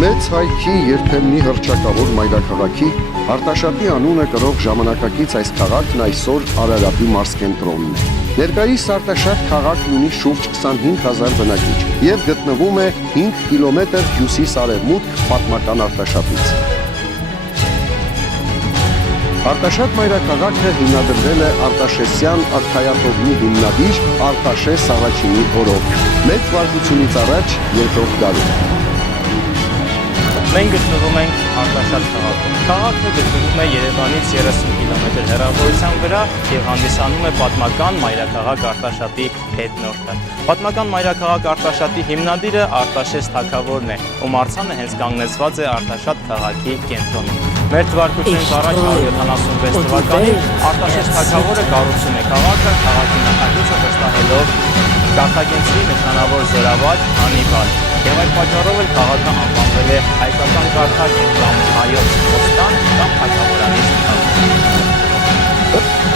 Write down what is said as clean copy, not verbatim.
Մեծ հայքի երբեմնի հռչակավոր մայրաքաղաքի Արտաշատի անունը կրող ժամանակակից այս քաղաքն այսօր Արարատի մարզկենտրոնն է։ Ներկայիս Արտաշատ քաղաքն ունի շուրջ 25,000 բնակիչ և գտնվում է 5 կիլոմետր հյուսիս-արևմուտք պատմական Արտաշատից։ Արտաշատ մայրաքաղաքը հիմնադրվել է Արտաշեսյան արքայատոհմի հիմնադիր Արտաշես Առաջինի օրոք, մեծ վարդությունից առաջ երկրորդ դարում։ Մենք գտնվում ենք Արտաշատ քաղաքում։ Քաղաքը գտնվում է Երևանից 30 կիլոմետր հեռավորության վրա և հանդիսանում է պատմական մայրաքաղաք Արտաշատի հետնորդը։ Պատմական մայրաքաղաք Արտաշատի հիմնադիրը Արտաշես թագավորն է, ում արձանը հենց կանգնեցված է Արտաշատ քաղաքի կենտրոնում։ Մեր թվարկությունից առաջ 176 թվականին Արտաշես թագավորը կառուցում է քաղաքը, քաղաքի նախագիծը վստահելով Կարթագենցի նշանավոր զորավար Հանիբալ, և այդ պատճառով էլ քաղաքը անվանվել է հայկական Կարթագեն կամ հայոց Ոստան կամ թագավորանիստ քաղաք։